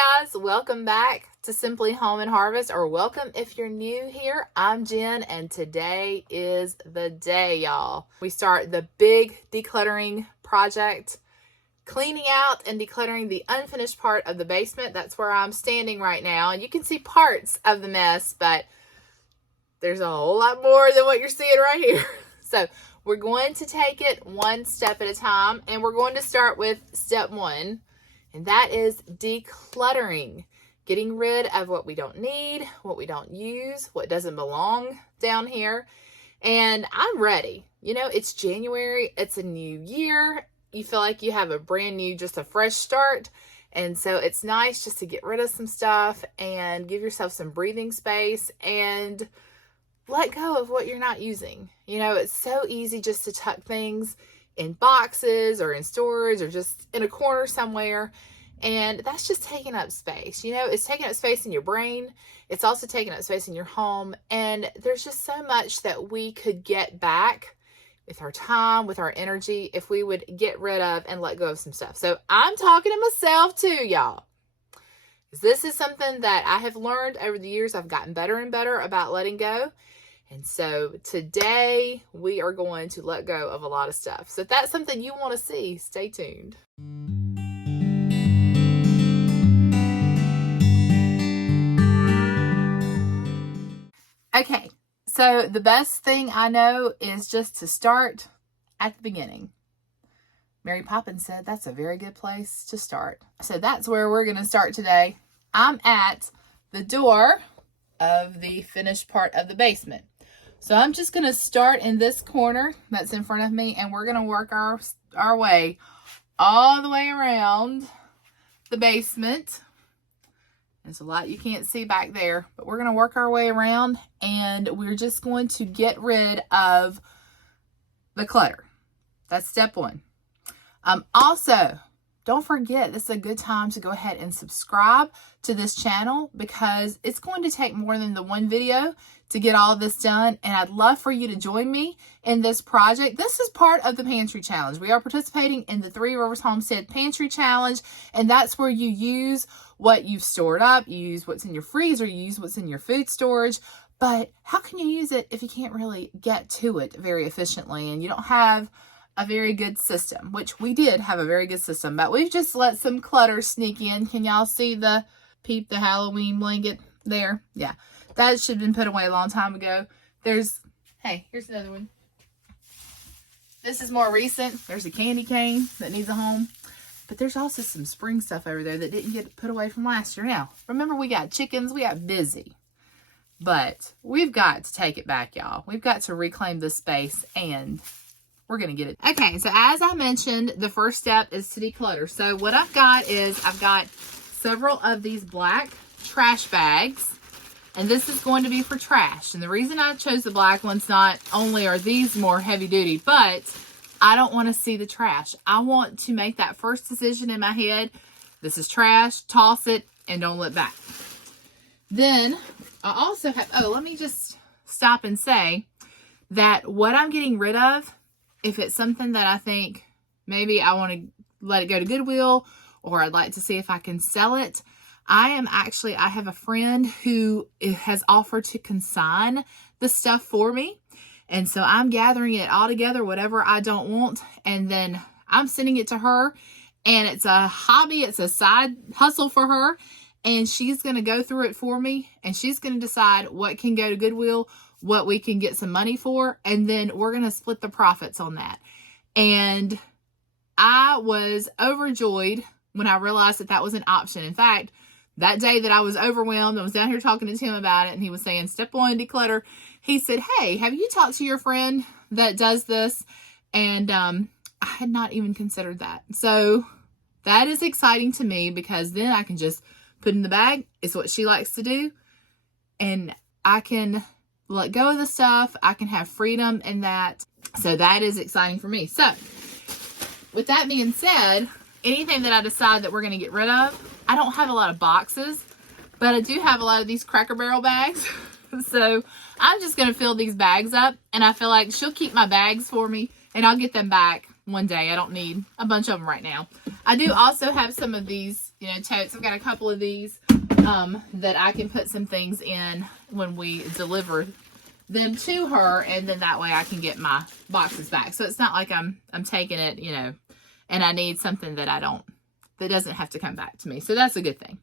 Hi guys, welcome back to Simply Home and Harvest, or welcome if you're new here. I'm Jen and today is the day, y'all. We start the big decluttering project, cleaning out and decluttering the unfinished part of the basement. That's where I'm standing right now, and you can see parts of the mess, but there's a whole lot more than what you're seeing right here. So we're going to take it one step at a time, and we're going to start with step one. And that is decluttering, getting rid of what we don't need, what we don't use, what doesn't belong down here. And I'm ready. You know, it's January, it's a new year. You feel like you have a brand new, just a fresh start. And so it's nice just to get rid of some stuff and give yourself some breathing space and let go of what you're not using. You know, it's so easy just to tuck things in boxes or in storage or just in a corner somewhere. And that's just taking up space. You know, it's taking up space in your brain. It's also taking up space in your home. And there's just so much that we could get back with our time, with our energy, if we would get rid of and let go of some stuff. So I'm talking to myself too, y'all. This is something that I have learned over the years. I've gotten better and better about letting go. And so today we are going to let go of a lot of stuff. So if that's something you want to see, stay tuned. Okay, so the best thing I know is just to start at the beginning. Mary Poppins said that's a very good place to start. So that's where we're going to start today. I'm at the door of the finished part of the basement. So I'm just going to start in this corner that's in front of me, and we're going to work our way all the way around the basement. There's a lot you can't see back there, but we're going to work our way around, and we're just going to get rid of the clutter. That's step one. Also, don't forget, this is a good time to go ahead and subscribe to this channel because it's going to take more than the one video to get all of this done. And I'd love for you to join me in this project. This is part of the Pantry Challenge. We are participating in the Three Rivers Homestead Pantry Challenge. And that's where you use what you've stored up. You use what's in your freezer. You use what's in your food storage. But how can you use it if you can't really get to it very efficiently and you don't have a very good system, which we did have a very good system, but we've just let some clutter sneak in. Can y'all see the Halloween blanket there? Yeah, that should have been put away a long time ago. Hey, here's another one. This is more recent. There's a candy cane that needs a home, but there's also some spring stuff over there that didn't get put away from last year. Now, remember, we got chickens, we got busy, but we've got to take it back, y'all. We've got to reclaim this space, and we're going to get it. Okay, so as I mentioned, the first step is to declutter. So what I've got is I've got several of these black trash bags, and this is going to be for trash. And the reason I chose the black ones, not only are these more heavy duty, but I don't want to see the trash. I want to make that first decision in my head. This is trash, toss it, and don't look back. Then I also have, let me just stop and say that what I'm getting rid of, if it's something that I think maybe I want to let it go to Goodwill, or I'd like to see if I can sell it, I have a friend who has offered to consign the stuff for me. And so I'm gathering it all together, whatever I don't want, and then I'm sending it to her. And it's a hobby, it's a side hustle for her. And she's going to go through it for me, and she's going to decide what can go to Goodwill, what we can get some money for, and then we're going to split the profits on that. And I was overjoyed when I realized that that was an option. In fact, that day that I was overwhelmed, I was down here talking to Tim about it, and he was saying, step one, declutter. He said, hey, have you talked to your friend that does this? And I had not even considered that. So that is exciting to me, because then I can just put in the bag. It's what she likes to do, and I can let go of the stuff. I can have freedom in that. So that is exciting for me. So with that being said, anything that I decide that we're going to get rid of, I don't have a lot of boxes, but I do have a lot of these Cracker Barrel bags. So I'm just going to fill these bags up, and I feel like she'll keep my bags for me, and I'll get them back one day. I don't need a bunch of them right now. I do also have some of these totes. I've got a couple of these that I can put some things in when we deliver them to her, and then that way I can get my boxes back. So it's not like I'm taking it, and I need something that doesn't have to come back to me. So that's a good thing.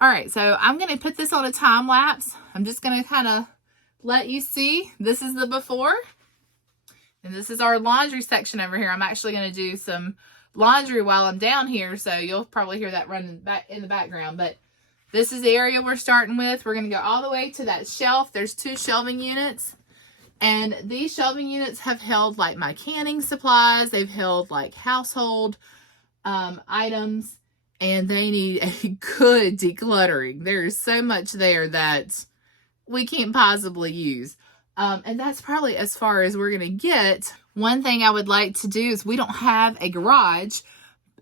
All right, so I'm going to put this on a time lapse. I'm just going to kind of let you see. This is the before, and this is our laundry section over here. I'm actually going to do some laundry while I'm down here, so you'll probably hear that running back in the background. But this is the area we're starting with. We're going to go all the way to that shelf. There's 2 shelving units, and these shelving units have held like my canning supplies. They've held like household items, and they need a good decluttering. There's so much there that we can't possibly use. And that's probably as far as we're going to get. One thing I would like to do is we don't have a garage.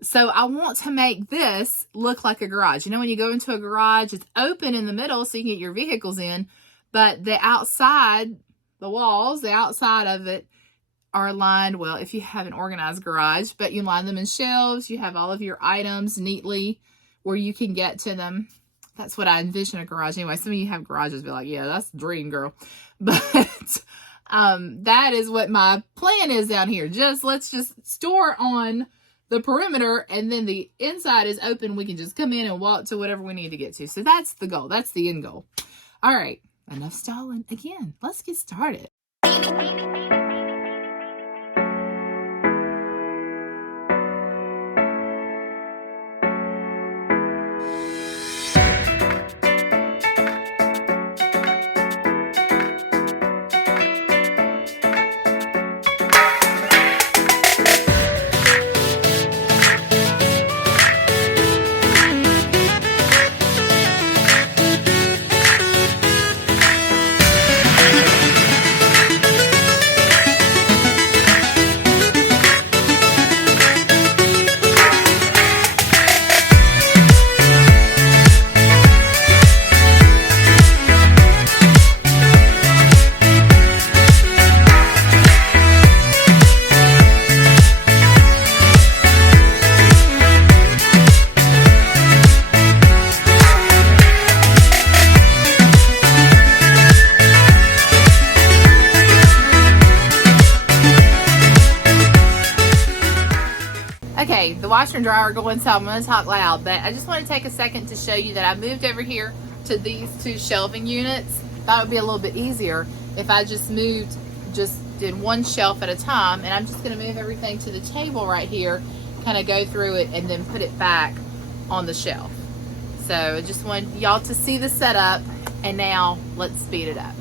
So I want to make this look like a garage. When you go into a garage, it's open in the middle so you can get your vehicles in. But the outside, the walls, the outside of it are lined, well, if you have an organized garage, but you line them in shelves. You have all of your items neatly where you can get to them. That's what I envision a garage. Anyway, some of you have garages, be like, yeah, that's the dream, girl. But that is what my plan is down here. Let's just store on the perimeter, and then the inside is open. We can just come in and walk to whatever we need to get to. So that's the goal. That's the end goal. All right, enough stalling. Again, let's get started. Okay, the washer and dryer are going, so I'm going to talk loud, but I just want to take a second to show you that I moved over here to these 2 shelving units. Thought it would be a little bit easier if I just did 1 shelf at a time, and I'm just going to move everything to the table right here, kind of go through it, and then put it back on the shelf. So I just want y'all to see the setup, and now let's speed it up.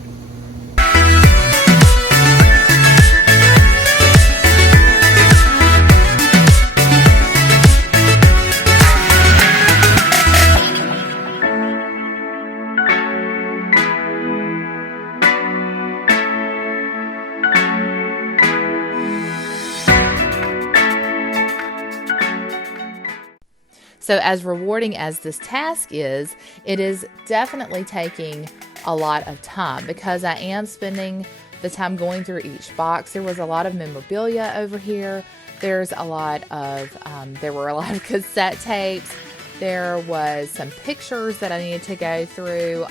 So as rewarding as this task is, it is definitely taking a lot of time because I am spending the time going through each box. There was a lot of memorabilia over here. There were a lot of cassette tapes. There was some pictures that I needed to go through.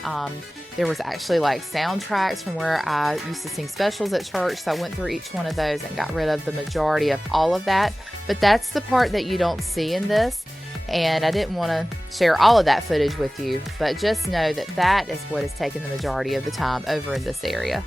There was actually like soundtracks from where I used to sing specials at church. So I went through each one of those and got rid of the majority of all of that. But that's the part that you don't see in this. And I didn't want to share all of that footage with you, but just know that that is what is taking the majority of the time over in this area.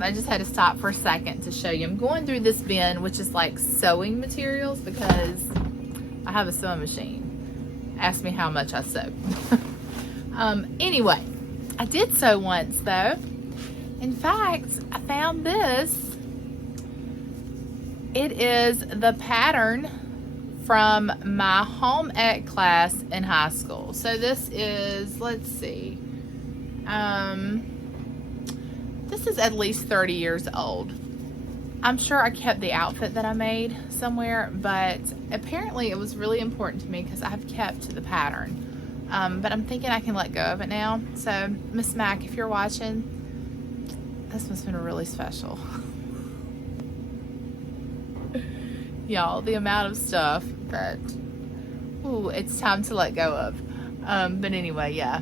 I just had to stop for a second to show you. I'm going through this bin, which is like sewing materials, because I have a sewing machine. Ask me how much I sew. Anyway, I did sew once though. In fact, I found this. It is the pattern from my home ec class in high school. So this is, let's see, this is at least 30 years old. I'm sure I kept the outfit that I made somewhere, but apparently it was really important to me because I've kept the pattern. But I'm thinking I can let go of it now. So, Miss Mac, if you're watching, this must have been really special. Y'all, the amount of stuff that, ooh, it's time to let go of. But anyway, yeah.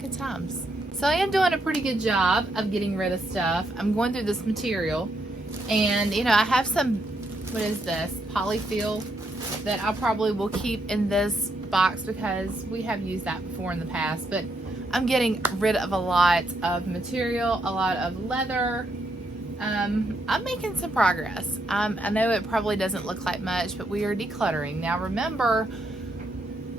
Good times. So I am doing a pretty good job of getting rid of stuff. I'm going through this material, and you know, I have some, what is this, polyfill that I probably will keep in this box because we have used that before in the past. But I'm getting rid of a lot of material, a lot of leather. I'm making some progress. I know it probably doesn't look like much, but we are decluttering. Now remember,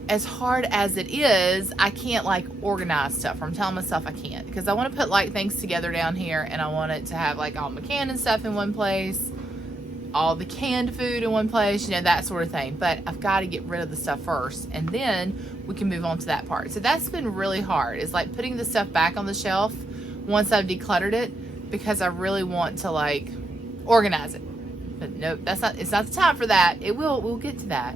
as hard as it is, I can't like organize stuff. I'm telling myself I can't because I want to put like things together down here, and I want it to have like all my canned stuff in one place, all the canned food in one place, you know, that sort of thing. But I've got to get rid of the stuff first, and then we can move on to that part. So that's been really hard, is like putting the stuff back on the shelf once I've decluttered it, because I really want to like organize it. But nope, it's not the time for that. We'll get to that.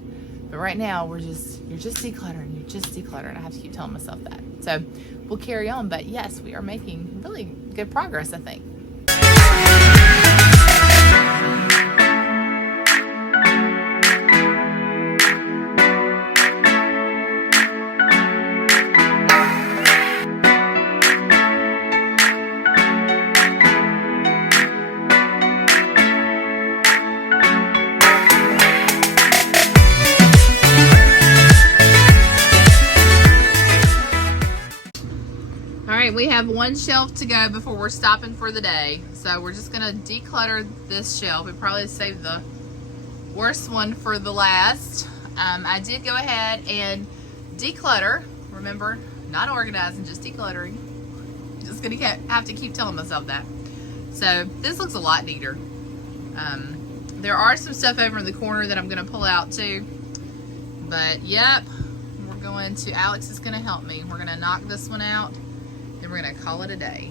But right now you're just decluttering. I have to keep telling myself that. So we'll carry on, but yes, we are making really good progress, I think. We have one shelf to go before we're stopping for the day. So we're just gonna declutter this shelf. We probably saved the worst one for the last. I did go ahead and declutter. Remember, not organizing, just decluttering. Just gonna have to keep telling myself that. So this looks a lot neater. There are some stuff over in the corner that I'm gonna pull out too. But yep, Alex is gonna help me. We're gonna knock this one out. And we're going to call it a day.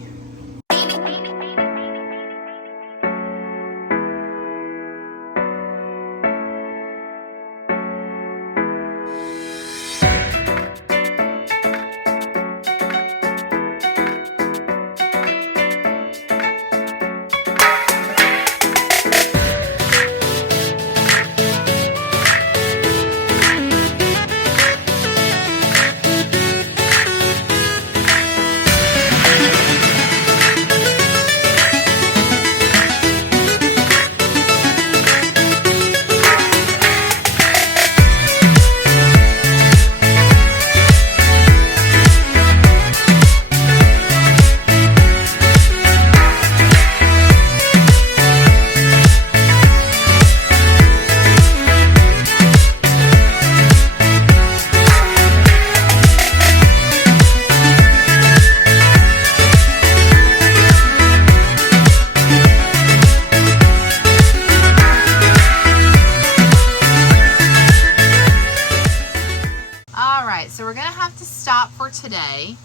Today,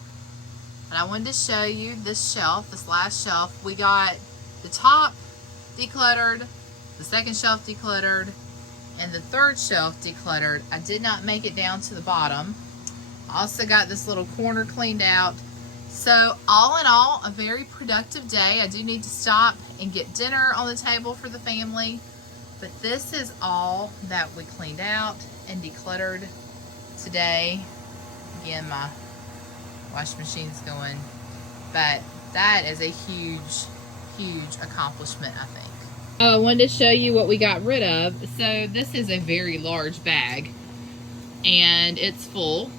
but I wanted to show you this shelf, this last shelf. We got the top decluttered, the second shelf decluttered, and the third shelf decluttered. I did not make it down to the bottom. I also got this little corner cleaned out. So all in all, a very productive day. I do need to stop and get dinner on the table for the family, but this is all that we cleaned out and decluttered today. Again, my washing machine's going, but that is a huge accomplishment, I think. I wanted to show you what we got rid of. So this is a very large bag, and it's full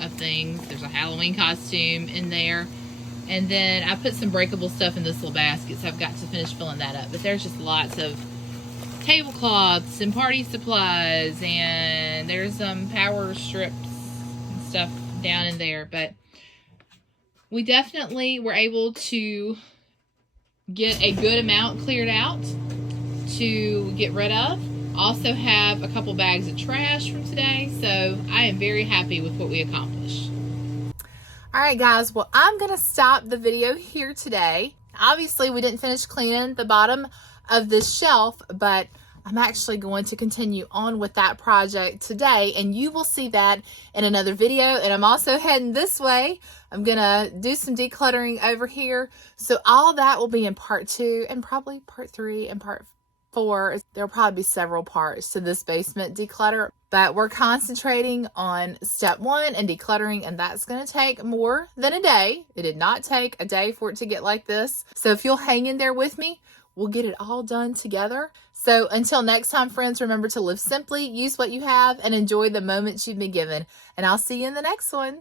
of things. There's a Halloween costume in there, and then I put some breakable stuff in this little basket, so I've got to finish filling that up. But there's just lots of tablecloths and party supplies, and there's some power strips and stuff down in there. But we definitely were able to get a good amount cleared out to get rid of. Also have a couple bags of trash from today, so I am very happy with what we accomplished. All right, guys, well, I'm gonna stop the video here today. Obviously, we didn't finish cleaning the bottom of this shelf, but I'm actually going to continue on with that project today, and you will see that in another video. And I'm also heading this way. I'm gonna do some decluttering over here. So all that will be in part 2 and probably part 3 and part 4. There'll probably be several parts to this basement declutter, but we're concentrating on step 1 and decluttering, and that's going to take more than a day. It did not take a day for it to get like this. So if you'll hang in there with me, we'll get it all done together. So until next time, friends, remember to live simply, use what you have, and enjoy the moments you've been given. And I'll see you in the next one.